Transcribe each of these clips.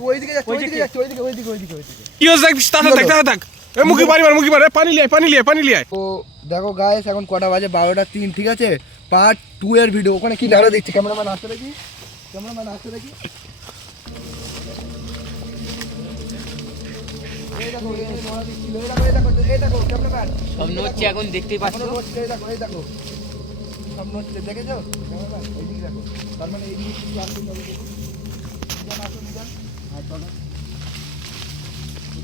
তুই ওইদিকে যাচ্ছিস, ওইদিকে যাচ্ছিস, ওইদিকে। কি হচ্ছে দেখ, থাক এ মুখি মার পানি লিয়ে তো দেখো গাইস এখন কটা বাজে 12:03, ঠিক আছে? পার্ট 2 এর ভিডিও। ওখানে কি দাঁড়া দিচ্ছে ক্যামেরাম্যান আসছে নাকি? এই দেখো এই নোড়া দিচ্ছিল, এই দেখো ক্যামেরাম্যান স্বপ্ন হচ্ছে এখন দেখতেই পাচ্ছ। এই দেখো সামনে হচ্ছে, দেখেছো ক্যামেরাম্যান? এইদিকে দেখো, তার মানে এইদিকে কিছু আসছে। চলো দেখি নিজান আর চলো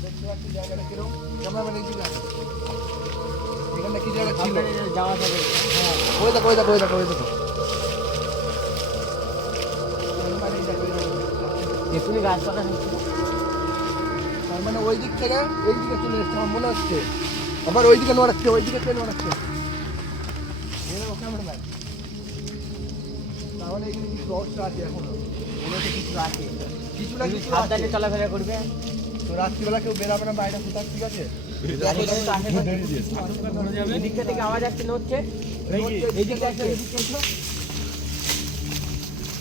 দেখতে পাচ্ছি জায়গাটা কিরকম। ক্যামেরাম্যান এইদিকে আসো, এখানে কি জায়গা ছিল যাওয়া যাবে। ওই দেখো ক্যামেরাম্যান এই দেখো। এখনই গাছপালা হচ্ছে। তার মানে ওই দিক থেকে এই দিকে চলে এসছে আমার মনে হচ্ছে, আবার ওই দিকে নোড়াচ্ছে, এই দেখো ক্যামেরাম্যান। তাহলে এখানে কিছু রহস্য আছে এখনো, মনে হচ্ছে কিছু আছে। কিছু না কিছু আছে। সাবধানে চলাফেরা করবে। তো রাত্রিবেলা কেউ বেরাবে না বাইরে কোথাও, ঠিক আছে? এদিকটা থেকে আওয়াজ আসছে না হচ্ছে। এই দিকে আসছে, এদিকে এসো।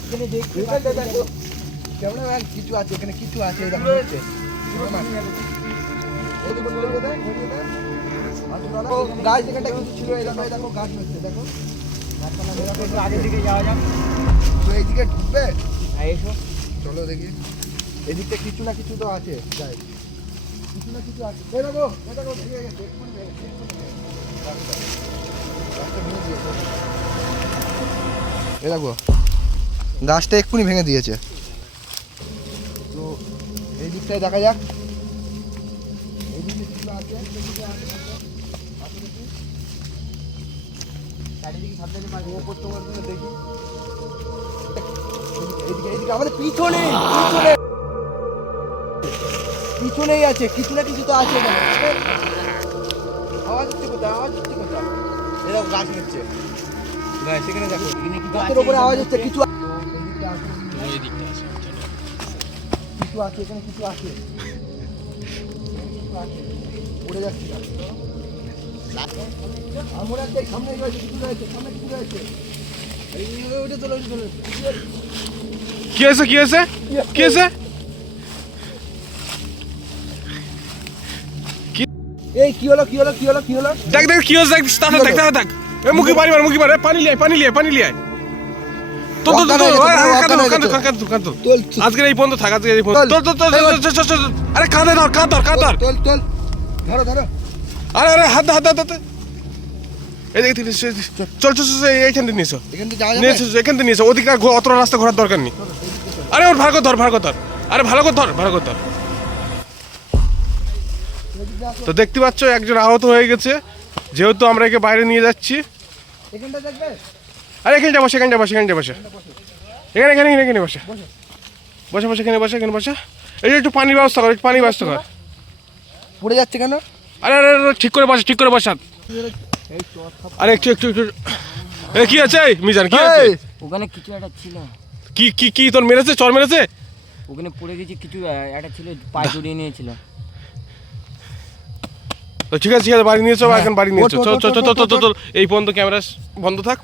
এখানে দেখতে দেখো ক্যামেরাম্যান কিছু আছে, এখানে কিছু আছে, এই দেখো হচ্ছে। গাছ এখানটা কিছু ছিল, এই দেখো গাছ হচ্ছে, দেখো একটু আগের দিকে যাওয়া যাক। তো এইদিকে ঢুকবে, হ্যাঁ এসো। চলো দেখি। এদিকটা কিছু না কিছু তো আছে, যাই কিছু না কিছু আছে। এই দেখো ভেঙে গেছে, এক্ষুনি ভেঙে গেছে। এই দেখো গাছটা এক্ষুনি ভেঙে দিয়েছে। তো এই দিকটায় দেখা যাক, এই দিকে কিছু আছে, চারিদিকে সাবধানে পারবে। ও করতে পারবে না, দেখি। এইদিকে আমাদের পিছনেই আছে, কিছু না কিছু তো আছে এখানে। আওয়াজ হচ্ছে কোথায়? এরকম গাছ হচ্ছে, সেখানে দেখো গাছের উপরে আওয়াজ হচ্ছে, কিছু কিছু আছে এখানে, কিছু আছে উড়ে যাচ্ছে না। আর মনে হচ্ছে এই সামনে রয়েছে, কিছু রয়েছে, সামনে কিছু রয়েছে। ওইটা চলো। কি হয়েছে এই কি হলো দেখ কি হচ্ছে থাক এ মুখি মার পানি লিয়ে তো আজকে এই পর্যন্ত থাক, আরে কাঁধে ধর তোল ধরো আরে হাত এদিকে চল এইখান থেকে নিয়েছো, এখান থেকে যাওয়া যাবে? এখান থেকে নিয়েছো, ওদিকে অত রাস্তা ঘোরার দরকার নেই। আরে ওর ভাড়া ধর আরে ভালো করে ধর। তো দেখতে পাচ্ছ একজন আহত হয়ে গেছে, যেহেতু আমরা একে বাইরে নিয়ে যাচ্ছি। এখানটা দেখবে? আরে এখানে বসে এখানে বসে এখানে বসে এখানে বসে। এই যে একটু পানির ব্যবস্থা কর, পড়ে যাচ্ছে কেন? আরে ঠিক করে বস আরে একটু কি আছে মিজান? কি আছে ওখানে কিছু একটা ছিল। কি তোর মেরেছে? চর মেরেছে? ওখানে পড়ে গেছে, কিছু একটা ছিল, পায়ে জড়িয়ে নিয়েছিল। তো ঠিক আছে বাড়ি নিয়ে চল, এখন বাড়ি নিয়ে চল। এই পর্যন্ত ক্যামেরা বন্ধ থাক।